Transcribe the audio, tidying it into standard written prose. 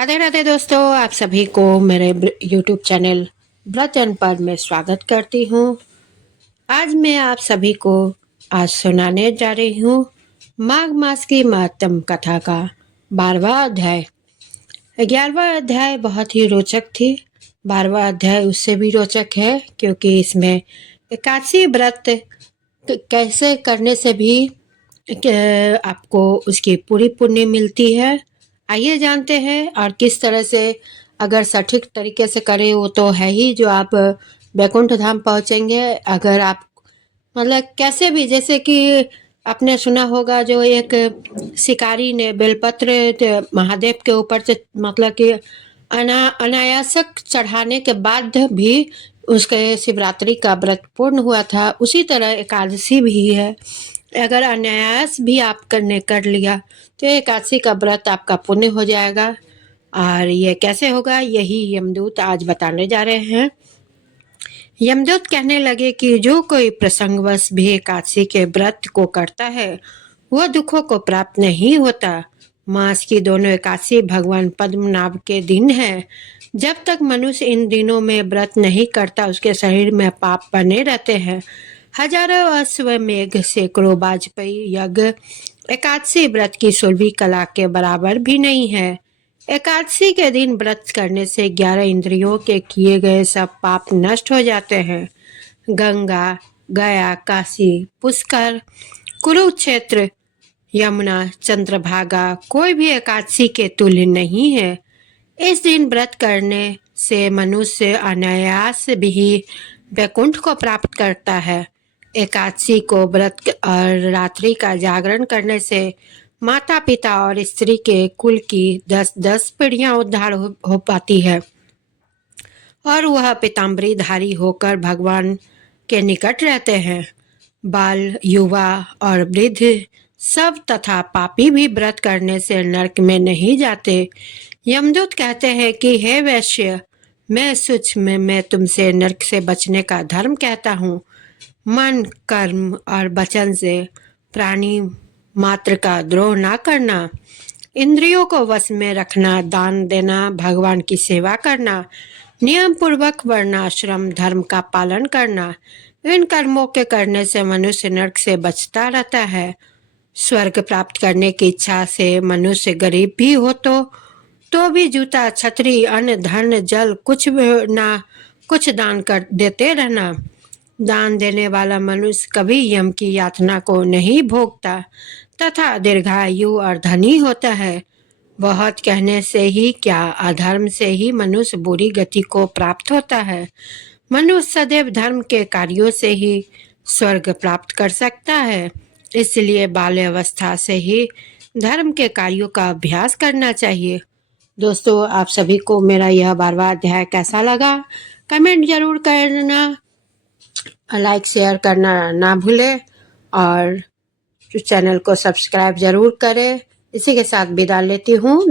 राधे राधे दोस्तों, आप सभी को मेरे यूट्यूब चैनल व्रत एंड पर में स्वागत करती हूँ। आज मैं आप सभी को आज सुनाने जा रही हूँ माघ मास की महत्तम कथा का 12वां अध्याय। 11वां अध्याय बहुत ही रोचक थी। 12वां अध्याय उससे भी रोचक है क्योंकि इसमें एकादशी व्रत कैसे करने से भी आपको उसकी पूरी पुण्य मिलती है। आइए जानते हैं, और किस तरह से अगर सटीक तरीके से करें वो तो है ही, जो आप वैकुंठ धाम पहुंचेंगे। अगर आप मतलब कैसे भी, जैसे कि आपने सुना होगा जो एक शिकारी ने बेलपत्र महादेव के ऊपर से मतलब कि अनायासक चढ़ाने के बाद भी उसके शिवरात्रि का व्रत पूर्ण हुआ था, उसी तरह एकादशी भी है। अगर अनायास भी आप कर लिया तो एकादशी का व्रत आपका पुण्य हो जाएगा। और ये कैसे होगा, यही यमदूत आज बताने जा रहे हैं। यमदूत कहने लगे कि जो कोई प्रसंगवश भी एकादशी के व्रत को करता है वह दुखों को प्राप्त नहीं होता। मास की दोनों एकादशी भगवान पद्मनाभ के दिन है। जब तक मनुष्य इन दिनों में व्रत नहीं करता उसके शरीर में पाप बने रहते हैं। हजारों अश्वमेघ सैकड़ों वाजपेयी यज्ञ एकादशी व्रत की सुरभि कला के बराबर भी नहीं है। एकादशी के दिन व्रत करने से 11 इंद्रियों के किए गए सब पाप नष्ट हो जाते हैं। गंगा, गया, काशी, पुष्कर, कुरुक्षेत्र, यमुना, चंद्रभागा कोई भी एकादशी के तुल्य नहीं है। इस दिन व्रत करने से मनुष्य अनायास भी वैकुंठ को प्राप्त करता है। एकादशी को व्रत और रात्रि का जागरण करने से माता पिता और स्त्री के कुल की 10-10 पीढ़ियां उद्धार हो पाती है और वह पीताम्बरी धारी होकर भगवान के निकट रहते हैं। बाल, युवा और वृद्ध सब तथा पापी भी व्रत करने से नरक में नहीं जाते। यमदूत कहते हैं कि हे वैश्य, मैं सूक्ष्म में तुमसे नरक से बचने का धर्म कहता हूँ। मन, कर्म और वचन से प्राणी मात्र का द्रोह ना करना, इंद्रियों को वश में रखना, दान देना, भगवान की सेवा करना, नियम पूर्वक वर्णाश्रम धर्म का पालन करना, इन कर्मों के करने से मनुष्य नरक से बचता रहता है। स्वर्ग प्राप्त करने की इच्छा से मनुष्य गरीब भी हो तो भी जूता, छतरी, अन्न, धन, जल कुछ दान कर देते रहना। दान देने वाला मनुष्य कभी यम की यातना को नहीं भोगता तथा दीर्घायु और धनी होता है। बहुत कहने से ही क्या, अधर्म से ही मनुष्य बुरी गति को प्राप्त होता है। मनुष्य सदैव धर्म के कार्यों से ही स्वर्ग प्राप्त कर सकता है। इसलिए बाल्यावस्था से ही धर्म के कार्यों का अभ्यास करना चाहिए। दोस्तों, आप सभी को मेरा यह 12वां अध्याय कैसा लगा कमेंट जरूर करना, लाइक शेयर करना ना भूलें और चैनल को सब्सक्राइब जरूर करें। इसी के साथ विदा लेती हूँ।